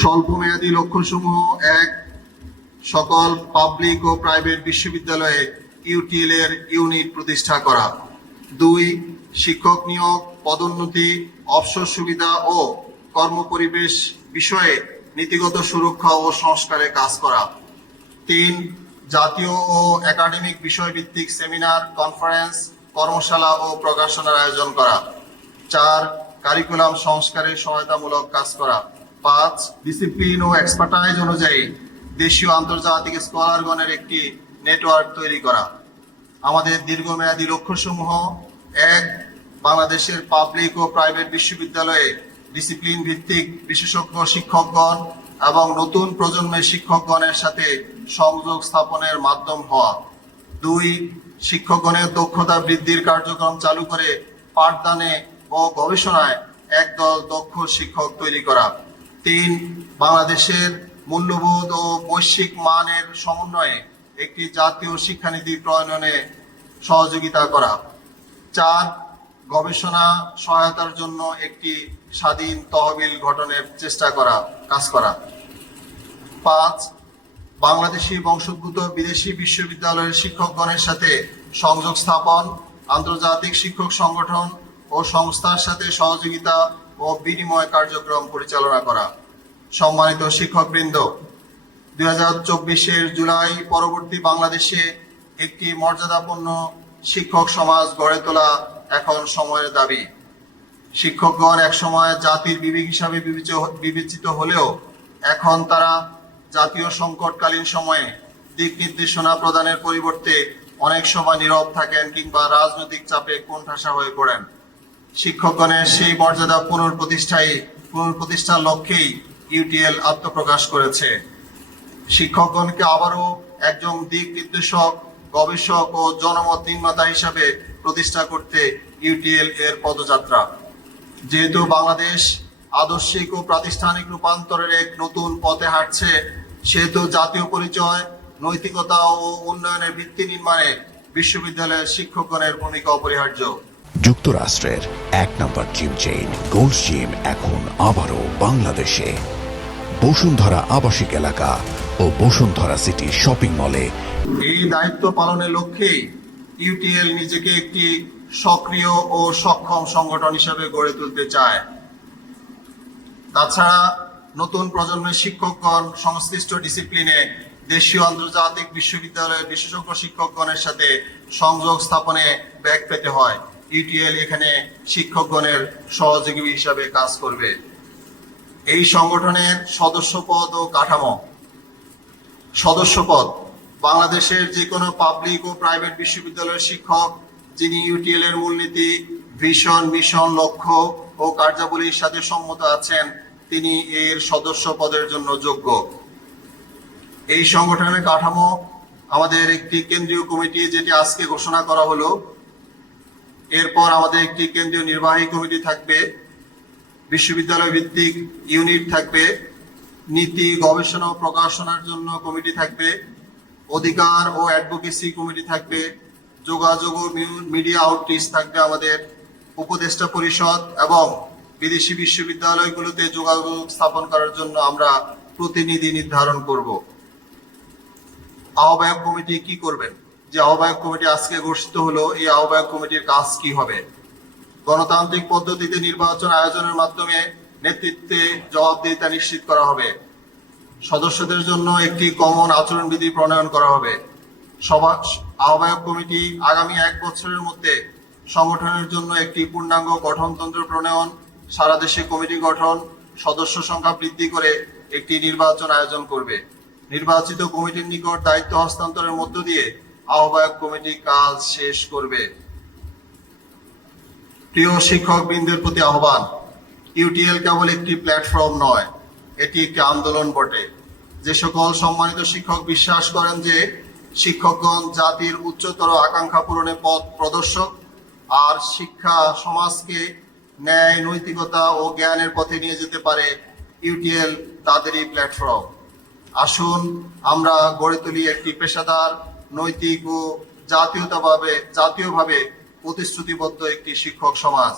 স্বল্পমেয়াদী লক্ষ্যসমূহ: ১. সকল পাবলিক ও প্রাইভেট বিশ্ববিদ্যালয়ে ইউটিএল এর ইউনিট প্রতিষ্ঠা করা। ২. শিক্ষক নিয়োগ, পদোন্নতি, অবসর সুবিধা ও কর্মপরিবেশ বিষয়ে নীতিগত সুরক্ষা ও সংস্কারে কাজ করা। ৩. জাতীয় ও একাডেমিক বিষয়ভিত্তিক সেমিনার, কনফারেন্স, কর্মশালা ও প্রকাশনার আয়োজন করা। ৪. কারিকুলাম সংস্কারে সহায়তামূলক কাজ করা। ৫. ডিসিপ্লিন ও এক্সপার্টাইজ অনুযায়ী দেশীয় আন্তর্জাতিক স্কলারগণের একটি নেটওয়ার্ক তৈরি করা। আমাদের দীর্ঘমেয়াদী লক্ষ্যসমূহ: ১. বাংলাদেশের পাবলিক ও প্রাইভেট বিশ্ববিদ্যালয়ে ডিসিপ্লিন ভিত্তিক বিশেষজ্ঞ শিক্ষকগণ এবং নতুন প্রজন্মের শিক্ষকগণের সাথে সংযোগ স্থাপনের মাধ্যম হওয়া। ২. শিক্ষকগণের দক্ষতা বৃদ্ধির কার্যক্রম চালু করে পাঠদানে ও গবেষণায় একদল দক্ষ শিক্ষক তৈরি করা। ৩. বাংলাদেশের মূল্যবোধ ও বৈশ্বিক মানের সমন্বয়ে একটি জাতীয় শিক্ষানীতি প্রণয়নে সহযোগিতা করা। ৪. গবেষণা সহায়তার জন্য একটি স্বাধীন তহবিল গঠনের কাজ করা। ৫. বাংলাদেশি বংশোদ্ভূত বিদেশি বিশ্ববিদ্যালয়ের শিক্ষকগণের সাথে সংযোগ স্থাপন, আন্তর্জাতিক শিক্ষক সংগঠন ও সংস্থার সাথে সহযোগিতা ও বিনিময় কার্যক্রম পরিচালনা করা। সম্মানিত শিক্ষকবৃন্দ, 2024 জুলাই পরবর্তী বাংলাদেশে একটি মর্যাদাপূর্ণ শিক্ষক সমাজ গড়ে তোলা এখন সময়ের দাবি। শিক্ষকগণ একসময় জাতির বিবেক হিসাবে বিবেচিত হলেও এখন তারা জাতীয় সংকটকালীন সময়ে দিক নির্দেশনা প্রদানের পরিবর্তে অনেক সময় নীরব থাকেন কিংবা রাজনৈতিক চাপে কোণঠাসা হয়ে পড়েন। শিক্ষকগণের সেই মর্যাদা পুনঃপ্রতিষ্ঠার লক্ষ্যেই ইউটিএল আত্মপ্রকাশ করেছে। শিক্ষকগণকে আবারও একজন দিক নির্দেশক, গবেষক ও জনমত নির্মাতা হিসাবে প্রতিষ্ঠা করতে ইউটিএল এর পদযাত্রা। যেহেতু বাংলাদেশ আদর্শিক ও প্রাতিষ্ঠানিক রূপান্তরের এক নতুন পথে হাঁটছে, সেহেতু জাতীয় পরিচয়, নৈতিকতা ও উন্নয়নের ভিত্তি নির্মাণে বিশ্ববিদ্যালয়ের শিক্ষকগণের ভূমিকা অপরিহার্য। যুক্তরাষ্ট্রের ১ নম্বর জিম চেইন গোল্ড জিম এখন আবারও বাংলাদেশে। বসুন্ধরা আবাসিক এলাকা ও বসুন্ধরা সিটি শপিং মলে। এই দায়িত্ব পালনের লক্ষ্যেই ইউটিএল নিজেকে একটি সক্রিয় ও সক্ষম সংগঠন হিসেবে গড়ে তুলতে চায়। তাছাড়া নতুন প্রজন্মের শিক্ষকগণ সংশ্লিষ্ট ডিসিপ্লিনে দেশীয় আন্তর্জাতিক বিশ্ববিদ্যালয়ের বিশেষজ্ঞ শিক্ষকগণের সাথে সংযোগ স্থাপনে ব্যাগ পেতে হয়। ইউটিএল এখানে শিক্ষকগণের সহযোগী হিসাবে কাজ করবে। এই সংগঠনের সদস্যপদ ও কাঠামো: সদস্যপদ: বাংলাদেশের যে কোনো পাবলিক ও প্রাইভেট বিশ্ববিদ্যালয়ের শিক্ষক যিনি ইউটিএল এর মূলনীতি, ভিশন, মিশন, লক্ষ্য ও কার্যাবলীর সাথে সম্মত আছেন তিনি এর সদস্য পদের জন্য যোগ্য। এই সংগঠনের কাঠামো: আমাদের একটি কেন্দ্রীয় কমিটি যেটি আজকে ঘোষণা করা হলো, এরপর আমাদের একটি কেন্দ্রীয় নির্বাহী কমিটি থাকবে, বিশ্ববিদ্যালয় ভিত্তিক ইউনিট থাকবে, নীতি, গবেষণা ও প্রকাশনার জন্য কমিটি থাকবে, অধিকার ও অ্যাডভোকেসি কমিটি থাকবে, যোগাযোগ ও মিডিয়া আউটরিচ থাকবে আমাদের, উপদেষ্টা পরিষদ এবং বিদেশি বিশ্ববিদ্যালয়গুলোতে যোগাযোগ স্থাপন করার জন্য আমরা প্রতিনিধি নির্ধারণ করব। আহ্বায়ক কমিটি কি করবেন? যে আহ্বায়ক কমিটি আজকে ঘোষিত হলো, এই আহ্বায়ক কমিটির কাজ কি হবে? গণতান্ত্রিক পদ্ধতিতে নির্বাচন আয়োজনের মাধ্যমে নেতৃত্বে জবাবদিহিতা নিশ্চিত করা হবে। সদস্যদের জন্য একটি কমন আচরণবিধি প্রণয়ন করা হবে। আহ্বায়ক কমিটি আগামী 1 বছরের মধ্যে সংগঠনের জন্য একটি পূর্ণাঙ্গ গঠনতন্ত্র প্রণয়ন, সারা দেশে কমিটি গঠন, সদস্য সংখ্যা বৃদ্ধি করে একটি নির্বাচন আয়োজন করবে। নির্বাচিত কমিটির নিকট দায়িত্ব হস্তান্তরের মধ্য দিয়ে আহ্বায়ক কমিটি কাজ শেষ করবে। প্রিয় শিক্ষকবৃন্দের প্রতি আহ্বান: ইউটিএল কেবল একটি প্ল্যাটফর্ম নয়, এটি একটি আন্দোলন বটে। যে সকল সম্মানিত শিক্ষক বিশ্বাস করেন যে শিক্ষকগণ জাতির উচ্চতর আকাঙ্ক্ষা পূরণে পথ প্রদর্শক আর শিক্ষা সমাজকে ন্যায়, নৈতিকতা ও জ্ঞানের পথে নিয়ে যেতে পারে, ইউটিএল তাদেরই প্ল্যাটফর্ম। আসুন আমরা গড়ে তুলি একটি পেশাদার, নৈতিক ও জাতীয়ভাবে প্রতিশ্রুতিবদ্ধ একটি শিক্ষক সমাজ।